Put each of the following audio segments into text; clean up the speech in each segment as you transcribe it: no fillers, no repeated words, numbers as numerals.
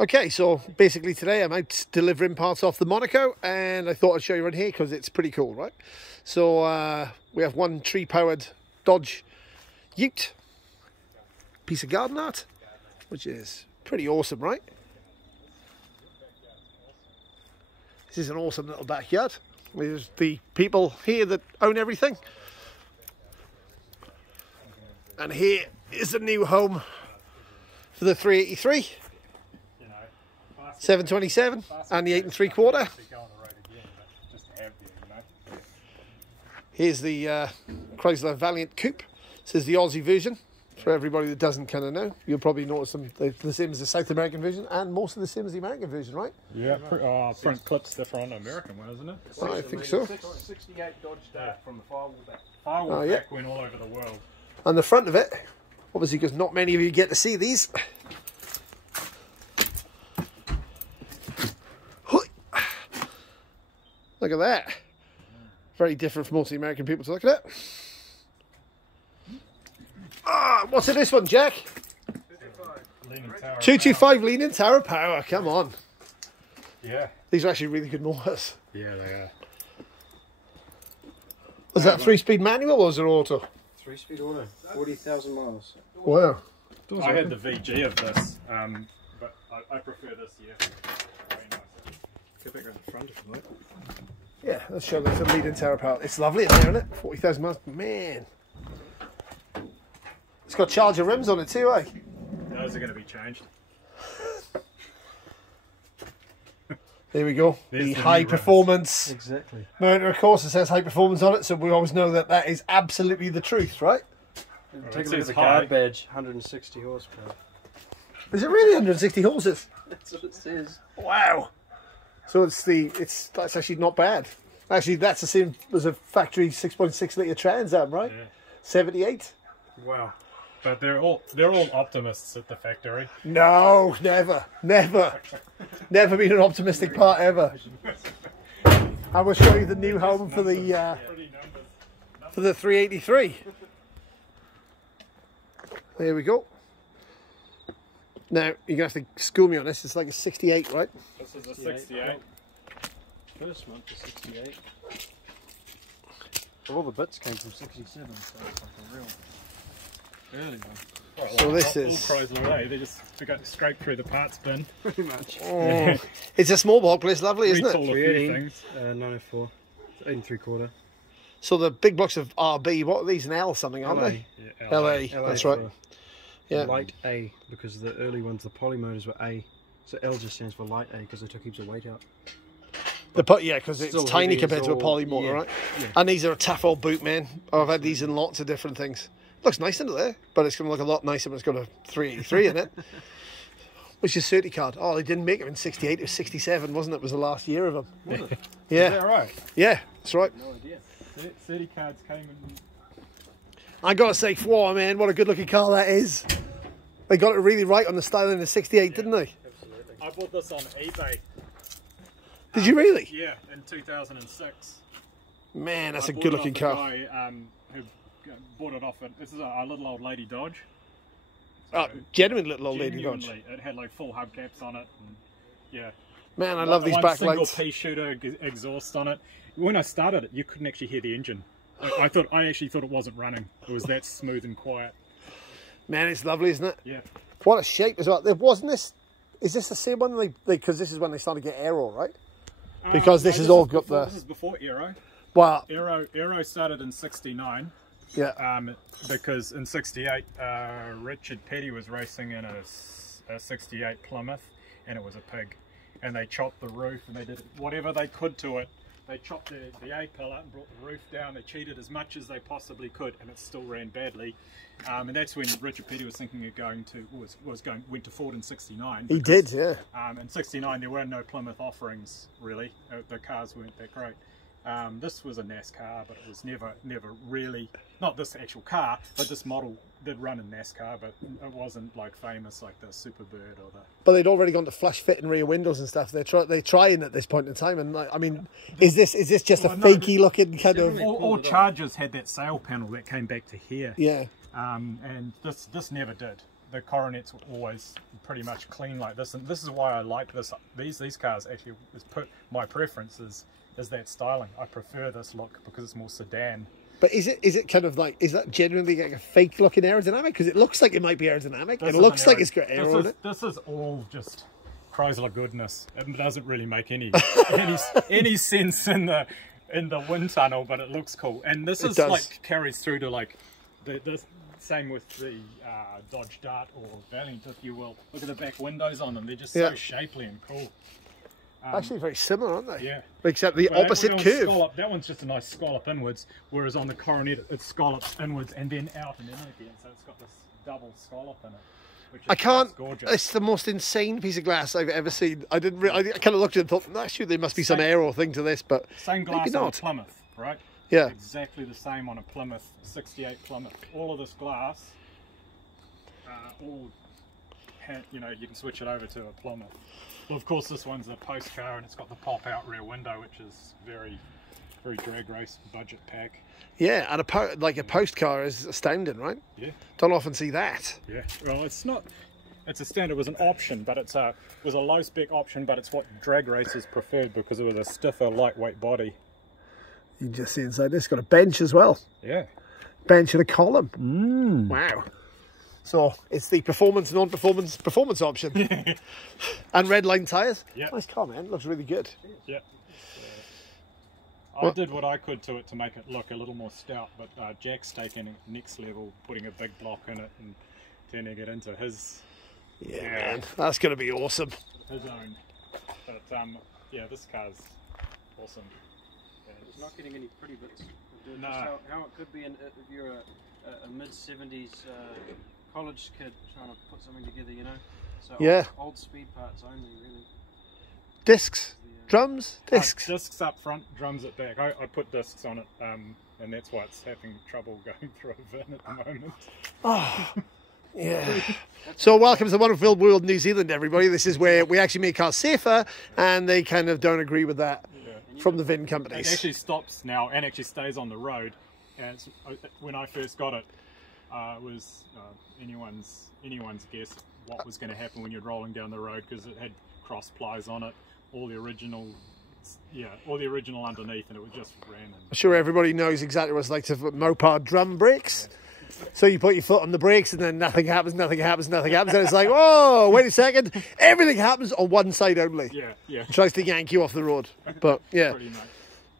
Okay, so basically today I'm out delivering parts off the Monaco, and I thought I'd show you around here because it's pretty cool, right? So we have one tree-powered Dodge Ute, piece of garden art, which is pretty awesome, right? This is an awesome little backyard. There's the people here that own everything. And here is the new home for the 383. 727 and the 8 3/4. Here's the Chrysler Valiant coupe. This is the Aussie version. For everybody that doesn't kind of know, you'll probably notice them the same as the South American version, and most of the same as the American version, right? Yeah, front clip's the front American one, isn't it? Oh, I think so. 68 Dodge Dart from the Firewall back. Firewall back went all over the world. And the front of it, obviously, because not many of you get to see these. Look at that. Very different from most of the American people to look at it. Ah, what's in this one, Jack? 225 leaning tower power. Come on. Yeah. These are actually really good motors. Yeah, they are. Was that 3-speed manual or was it auto? 3-speed auto. 40,000 miles. Wow. I had the VG of this, but I prefer this, yeah. Very nice. Go back around the front if you like. Yeah, let's show them some leading tower power. It's lovely in there, isn't it? 40,000 miles. Man. It's got charger rims on it too, eh? Those are going to be changed. There we go. There's the the high new performance Exactly. motor, of course. It says high performance on it, so we always know that that is absolutely the truth, right? Take a it look at says the high. guard badge. 160 horsepower. Is it really 160 horses? That's what it says. Wow. So that's actually not bad. Actually, that's the same as a factory 6.6 litre Trans Am, right? Yeah. 78. Wow. But they're all optimists at the factory. No, never, never, never been an optimistic part ever. I will show you the new home for the 383. There we go. Now you're gonna have to school me on this. It's like a 68, right? This is a 68. First month was 68. All the bits came from 67, so it's like a real early one. Well, So this all is- Chrysler, they got scraped through the parts bin. Pretty much. Oh, it's a small block, but it's lovely, isn't it? Retool a few 318, things. 904, 8 3/4. So the big blocks of RB, what are these, an L something, aren't they? Yeah, LA, that's right. Yeah. Light A, because the early ones, the poly motors were A. So L just stands for light A because they took heaps of weight out. Yeah, because it's Still tiny heavy, compared it's to a all- poly motor, yeah, right? yeah. And these are a tough old boot, man. I've had these in lots of different things. Looks nice under there, but it's going to look a lot nicer when it's got a 383 in it. Which is 30 card. Oh, they didn't make them in 68, it was 67, wasn't it? It was the last year of them. Was it? Is Yeah, that right? yeah, that's right. No idea. 30 cards came in. I got to say, whoa, man, what a good looking car that is. They got it really right on the styling of the 68, didn't they? Absolutely. I bought this on eBay. Did you really? Yeah, in 2006. Man, that's I a bought good it looking off car. a guy who bought it off. This is a little old lady Dodge. Oh, genuine little old lady Dodge. Genuinely, it had like full hubcaps on it. And, yeah. Man, I love these One single backlights. pea shooter exhaust on it. When I started it, you couldn't actually hear the engine. I actually thought it wasn't running. It was that smooth and quiet. Man, it's lovely, isn't it? Yeah. What a shape as well. There wasn't this. Is this the same one? Because this is when they started to get aero, right? Because this has all got before, the. This is before Aero. Well, Aero started in '69. yeah. Because in '68, Richard Petty was racing in a '68 Plymouth, and it was a pig. And they chopped the roof, and they did whatever they could to it. They chopped the A-pillar and brought the roof down. They cheated as much as they possibly could, and it still ran badly. And that's when Richard Petty was thinking of went to Ford in '69. He did, yeah. In '69, there were no Plymouth offerings really. The cars weren't that great. This was a NASCAR, but it was never really, not this actual car, but this model did run in NASCAR, but it wasn't like famous like the Superbird or the. But they'd already gone to flush fit and rear windows and stuff. They're trying at this point in time, and like, I mean, is this just a fakey looking kind of? All Chargers had that sail panel that came back to here. Yeah. And this never did. the Coronets were always pretty much clean like this, and this is why I like this. These cars actually my preference is that styling. I prefer this look because it's more sedan. But is it kind of like, is that genuinely like a fake looking aerodynamic? Because it looks like it might be aerodynamic. It looks like it's got aero in it. This is all just Chrysler goodness. It doesn't really make any sense in the wind tunnel, but it looks cool. And this is like carries through to like the same with the Dodge Dart or Valiant, if you will. Look at the back windows on them; they're just so shapely and cool. Actually, very similar, aren't they? Yeah. Except the opposite curve. That one's just a nice scallop inwards, whereas on the Coronet it scallops inwards and then out and then again. So it's got this double scallop in it. Which is gorgeous. It's the most insane piece of glass I've ever seen. I kind of looked at it and thought, actually, there must be some aero thing to this, but same glass on a Plymouth, right? Yeah. Exactly the same on a Plymouth, 68 Plymouth. All of this glass, you can switch it over to a Plymouth. Well, of course, this one's a post car and it's got the pop-out rear window, which is very, very drag race budget pack. Yeah, and a post car is astounding, right? Yeah. Don't often see that. Yeah. Well, it's not. It's a standard. It was an option, but it was a low spec option, but it's what drag racers preferred because it was a stiffer, lightweight body. You can just see inside this. It's got a bench as well. Yeah. Bench and a column. Wow. So it's the performance, performance option. And red line tyres. Yeah. Nice car, man. Looks really good. Yeah. I did what I could to it to make it look a little more stout, but Jack's taken it next level, putting a big block in it and turning it into his. Yeah, man. That's going to be awesome. His own. But yeah, this car's awesome. Yeah, it's not getting any pretty bits. No. How it could be if you're a mid-70s college kid trying to put something together, you know? So old speed parts only, really. Discs, drums, discs. Discs up front, drums at back. I put discs on it, and that's why it's having trouble going through a VIN at the moment. Oh, yeah. So welcome to the wonderful world, New Zealand, everybody. This is where we actually make cars safer, and they kind of don't agree with that from the VIN companies. It actually stops now and actually stays on the road. And when I first got it, it was anyone's guess what was going to happen when you're rolling down the road, because it had cross plies on it, all the original underneath, and it was just random. I'm sure everybody knows exactly what it's like to put mopar drum brakes. So you put your foot on the brakes and then nothing happens, and it's like, oh, wait a second, everything happens on one side only. Yeah. It tries to yank you off the road. But yeah, pretty much.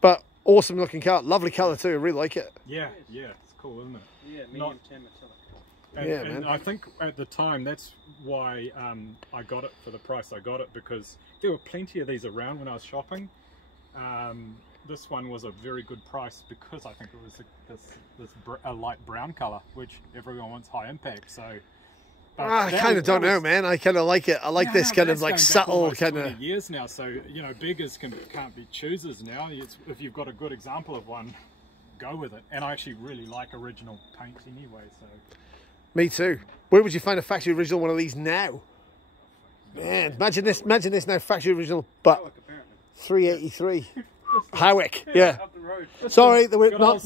But awesome looking car, lovely colour too. I really like it. Yeah, it's cool, isn't it? Yeah, medium tan metallic. And I think at the time that's why I got it for the price I got it, because there were plenty of these around when I was shopping. This one was a very good price because I think it was a light brown colour, which everyone wants high impact. So I kind of don't know, man. I kind of like it. I like this kind of like subtle kind of years now. So beggars can't be choosers now. If you've got a good example of one, go with it. And I actually really like original paint anyway. So me too. Where would you find a factory original one of these now? Man, imagine this now, factory original, but 383. Howick, yeah. Sorry, we're not.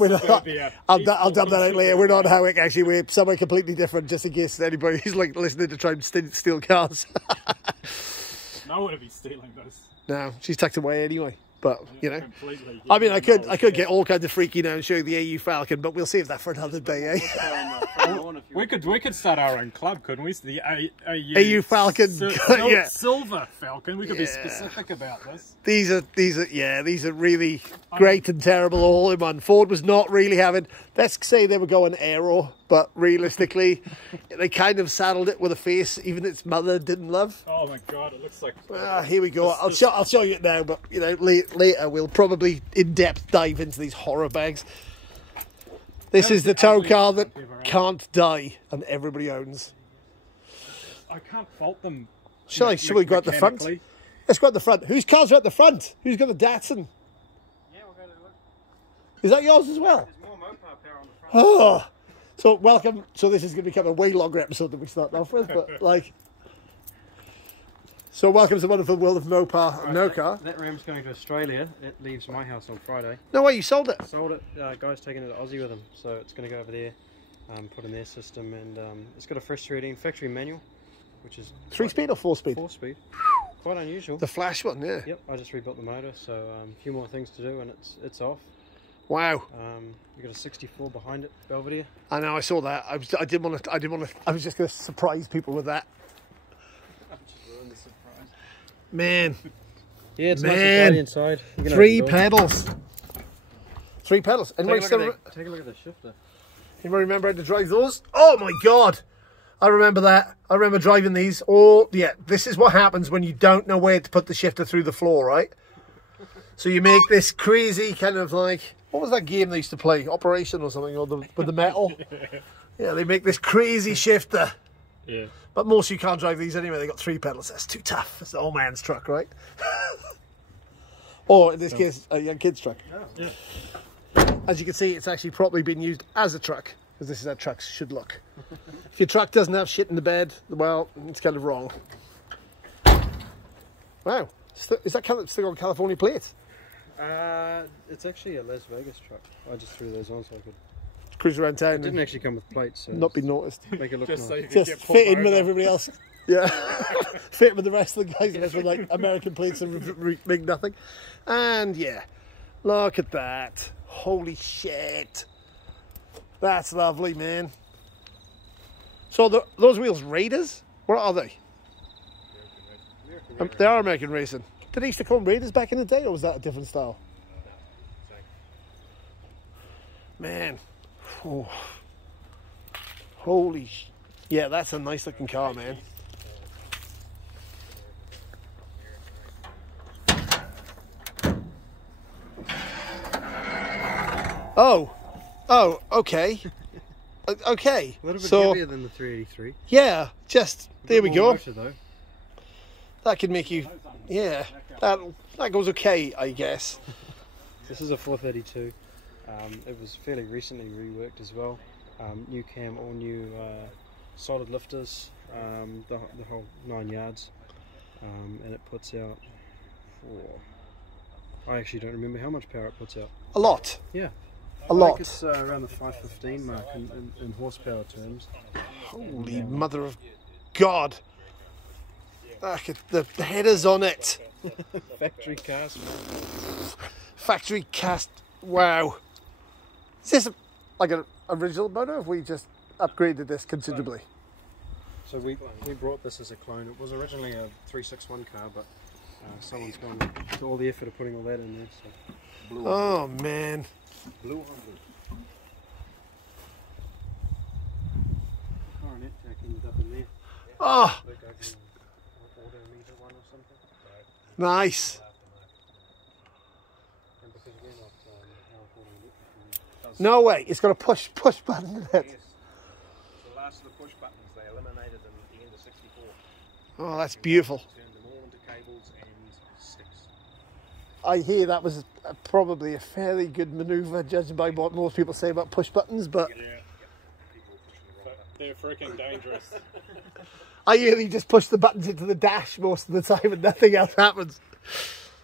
I'll dump that out later. We're not Howick, actually. We're somewhere completely different, just in case anybody's like listening to try and steal cars. No one would be stealing those. No, she's tucked away anyway. But completely, I mean, I could get all kinds of freaky now and show you the AU Falcon, but we'll save that for another day, eh? We could start our own club, couldn't we? The AU Falcon, Silver Falcon. We could be specific about this. These are really great and terrible all in one. Ford was not really having. Let's say they were going aero, but realistically, they kind of saddled it with a face even its mother didn't love. Oh my God, it looks like. Here we go. I'll show you it now, but later we'll probably in depth dive into these horror bags. This is the tow car that can't die and everybody owns. I can't fault them. Shall we go at the front? Let's go at the front. Whose cars are at the front? Who's got the Datsun? Yeah, we'll go to look. Is that yours as well? There's more mopar power on the front. Oh, so welcome. So this is going to become a way longer episode than we started off with, but like. So welcome to the wonderful world of mopar and no car. That Ram's going to Australia. It leaves my house on Friday. No way, you sold it? Sold it. Guy's taking it to Aussie with him, so it's going to go over there. put an air system, and it's got a fresh 318 factory manual, which is 3-speed or 4-speed? 4-speed. Quite unusual. The flash one, yeah. Yep, I just rebuilt the motor, so a few more things to do, and it's off. Wow. You got a 64 behind it, Belvedere. I know, I saw that. I was just going to surprise people with that. I've just ruined the surprise. Man. Yeah, it's nice and tidy inside. 3 pedals. 3 pedals. Take a look at the shifter. Anybody remember how to drive those? Oh my God. I remember that. I remember driving these. Oh, yeah. This is what happens when you don't know where to put the shifter through the floor, right? So you make this crazy kind of like, what was that game they used to play? Operation or something, or with the metal? Yeah, they make this crazy shifter. Yeah. But most of you can't drive these anyway. They got 3 pedals. That's too tough. It's the old man's truck, right? Or in this case, a young kid's truck. Oh. Yeah. As you can see, it's actually properly been used as a truck, because this is how trucks should look. If your truck doesn't have shit in the bed, well, it's kind of wrong. Wow. Is that still on California plates? It's actually a Las Vegas truck. I just threw those on so I could Cruise around town. It didn't actually come with plates, so not be noticed. Make it look just nice. so Just fit in with everybody else. Yeah. Fit in with the rest of the guys with like American plates and make nothing. And yeah, look at that. Holy shit. That's lovely, man. So those wheels Raiders? What are they? They are American racing. Did they used to call them Raiders back in the day, or was that a different style? Man. Oh. Holy yeah, that's a nice looking car, man. Oh, okay. Okay. A little bit so, heavier than the 383. Yeah, just there we go. Motor, though. That could make you, yeah. That goes okay, I guess. This is a 432. It was fairly recently reworked as well. New cam, all new solid lifters, the whole 9 yards, and it puts out. I actually don't remember how much power it puts out. A lot. Yeah. A lot. I think it's around the 515 mark in horsepower terms. Holy mother of God. Look at the headers on it. Factory cast. Factory cast. Wow. Is this like an original motor, or have we just upgraded this considerably? So we brought this as a clone. It was originally a 361 car, but someone's gone to all the effort of putting all that in there. So. Oh man. Blue on blue. Coronet jack ended up in there. Oh, Like an odometer one or something. nice. And because we're not No way. It's got a push button in it. Yes. The last of the push buttons they eliminated them at the end of '64. Oh, that's beautiful. Turned them all into cables and sticks. I hear that was probably a fairly good manoeuvre, judging by what most people say about push buttons, but Yeah. They're freaking dangerous. I usually just push the buttons into the dash most of the time and nothing else happens.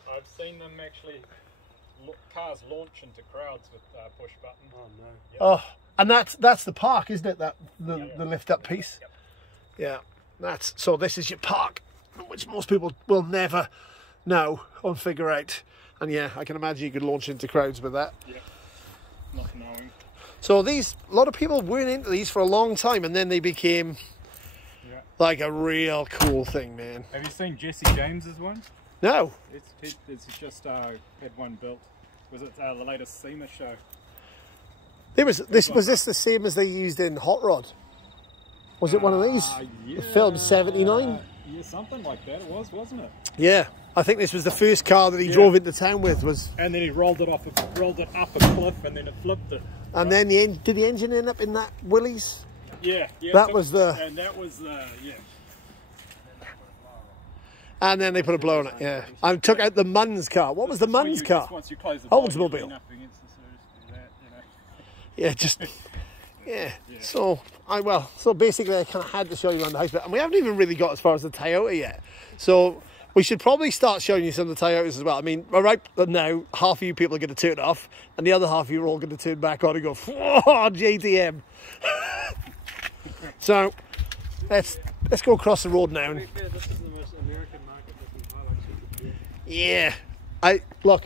I've seen them actually, cars launch into crowds with push buttons. Oh no. Yep. Oh, and that's the park, isn't it? The lift up piece. Yep. Yeah, so this is your park, which most people will never know or figure out. And yeah, I can imagine you could launch into crowds with that. Yep. Not knowing. So a lot of people weren't into these for a long time, and then they became like a real cool thing, man. Have you seen Jesse James's one? No. It's just had one built. Was it the latest SEMA show? Was this the same as they used in Hot Rod? Was it one of these? Yeah, Filmed 79? Yeah, something like that it was, wasn't it? Yeah. I think this was the first car that he drove into town with. And then he rolled it up a cliff, and then it flipped it. And then did the engine end up in that Willys? Yeah. That was the... And that was yeah. And then they put a blow on it, yeah. And took out the Munns car. What was the Munns car? Once you close the Oldsmobile. volume, up against the surface, do that, you know. Yeah, just... Yeah. So basically I kind of had to show you around the house, and we haven't even really got as far as the Toyota yet. So We should probably start showing you some of the Toyotas as well. I mean, right now, half of you people are going to turn off, and the other half of you are all going to turn back on and go, "Oh, JDM." So, let's go across the road now. To be fair, this is the most American market looking highlights you could get. Yeah, look.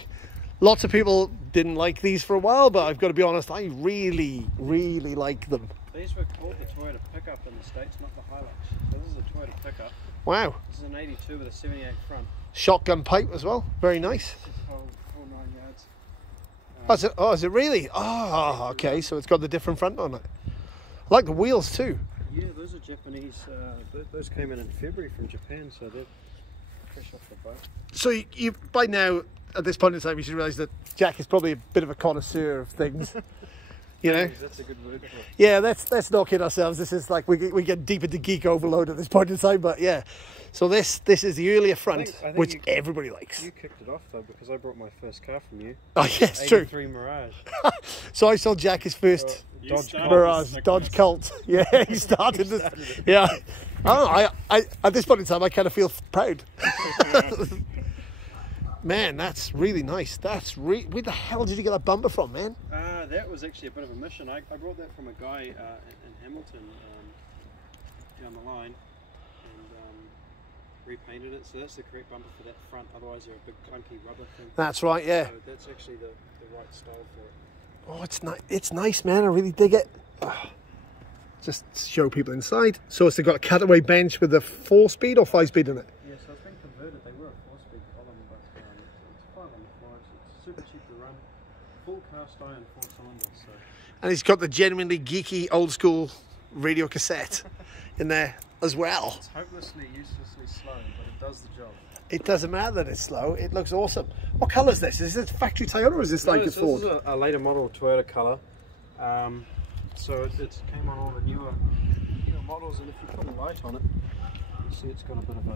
Lots of people didn't like these for a while, but I've got to be honest, I really, really like them. These were called the Toyota pickup in the States, not the Hilux. So this is a Toyota pickup. Wow. This is an 82 with a 78 front. Shotgun pipe as well. Very nice. It's whole 9 yards. Is it really? Oh, okay. So it's got the different front on it. I like the wheels too. Yeah, those are Japanese. Those came in February from Japan, so they're fresh off the boat. So you by now, at this point in time, you should realise that Jack is probably a bit of a connoisseur of things. You know? That's a good word for it. Yeah, let's not kid ourselves. This is like we get deep into geek overload at this point in time, but yeah. So this is the earlier front, I think which everybody likes. You kicked it off though, because I brought my first car from you. Oh yes, true. 83 Mirage. So I saw Jack his first Dodge Mirage, Dodge Cult. Yeah, he started this. Yeah. I at this point in time, I kind of feel proud. Man, that's really nice. Where the hell did you get that bumper from, man? That was actually a bit of a mission. I brought that from a guy in Hamilton down the line and repainted it. So that's the correct bumper for that front. Otherwise, they're a big clunky rubber thing. That's right, yeah. So that's actually the right style for it. Oh, it's nice. It's nice, man. I really dig it. Oh. Just show people inside. So it's got a cutaway bench with a 4-speed or 5-speed in it. Yeah, so it's been converted. They were a 4-speed column, but it's 5 on the floor. It's super cheap to run. Full cast iron 4 cylinders. So. And it's got the genuinely geeky old school radio cassette in there as well. It's hopelessly, uselessly slow, but it does the job. It doesn't matter that it's slow. It looks awesome. What colour is this? Is this factory Toyota or is this like the Ford? This is a later model Toyota colour. So it came on all the newer models, and if you put a light on it, you see it's got a bit of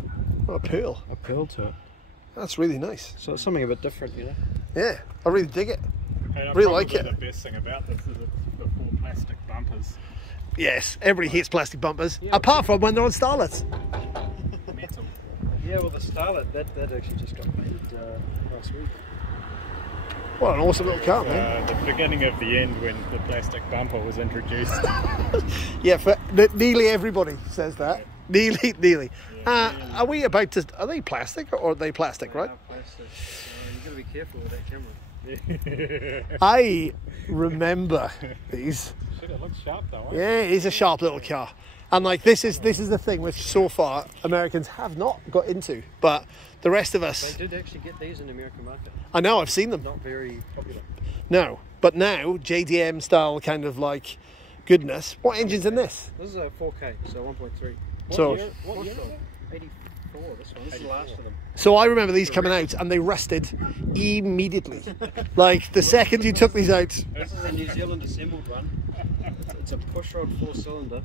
a pearl. A pearl to it. That's really nice. So it's something a bit different, you know. Yeah, I really dig it. And really like it. The best thing about this is the 4 plastic bumpers. Yes, everybody hates plastic bumpers, apart from when they're on Starlets. Metal. Yeah, well the Starlet, that actually just got painted last week. What an awesome little car, man. The beginning of the end when the plastic bumper was introduced. Yeah, nearly everybody says that. Nearly. Yeah. Are we about to... Are they plastic or are they plastic, right? Plastic. You've got to be careful with that camera. I remember these. Shit, it looks sharp though, eh? Yeah, it is a sharp little car. And like this is the thing which so far Americans have not got into, but the rest of us... They did actually get these in the American market. I know, I've seen them. Not very popular. No, but now JDM style kind of like goodness. What engine's in this? This is a 4K, so 1.3. So What year is it? 84, this one. This is the last of them. So I remember these coming out and they rusted immediately. Like the second you took these out. This is a New Zealand assembled one. It's a pushrod 4-cylinder,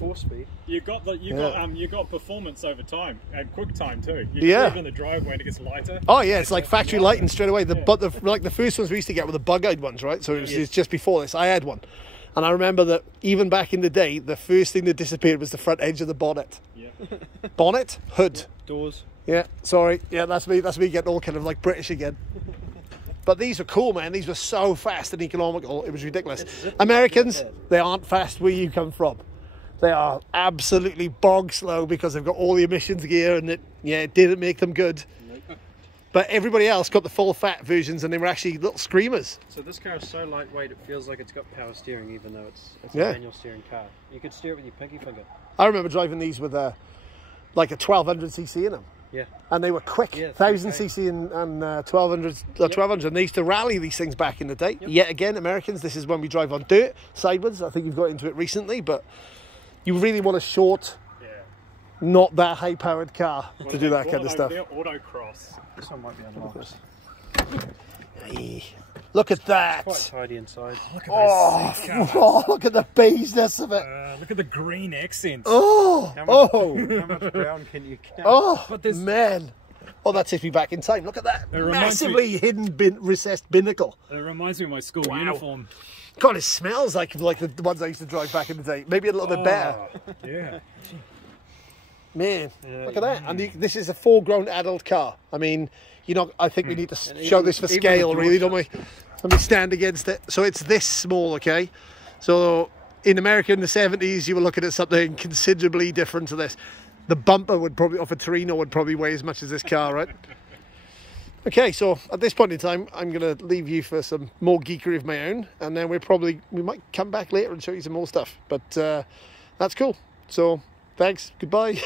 4-speed. You got performance over time and quick time too. You Yeah. drive in the driveway and it gets lighter. Oh yeah, it's like factory lighting straight away. But the first ones we used to get were the bug-eyed ones, right? So it was just before this. I had one. And I remember that even back in the day, the first thing that disappeared was the front edge of the bonnet. Yeah. Bonnet? Hood. Doors. Yeah, sorry. Yeah, that's me getting all kind of like British again. But these were cool, man. These were so fast and economical. It was ridiculous. Americans, they aren't fast where you come from. They are absolutely bog slow because they've got all the emissions gear and it didn't make them good. But everybody else got the full fat versions and they were actually little screamers. So this car is so lightweight it feels like it's got power steering even though it's a manual steering car. You could steer it with your pinky finger. I remember driving these with like a 1200cc in them. Yeah. And they were quick, 1000cc and 1200. And they used to rally these things back in the day. Yep. Yet again, Americans, this is when we drive on dirt, sideways. I think you've got into it recently, but you really want a short, not that high-powered car to do that kind of stuff. They're autocross. This one might be unlocked. Hey, look at that. Quite tidy inside. Look at those seat covers. Oh, look at the beigeness of it. Look at the green accents. Oh, How much brown can you count? oh, But there's- man. Oh, that takes me back in time. Look at that. It reminds Massively hidden recessed binnacle. It reminds me of my school uniform. God, it smells like the ones I used to drive back in the day. Maybe a little bit better. Yeah. Man, look at that. And this is a full-grown adult car. I mean, you know, I think we need to show this for scale, really, don't we? Let me stand against it. So it's this small, okay? So in America in the 70s, you were looking at something considerably different to this. The bumper would probably, off a Torino, would probably weigh as much as this car, right? Okay, so at this point in time, I'm going to leave you for some more geekery of my own, and then we might come back later and show you some more stuff. But that's cool. So thanks. Goodbye.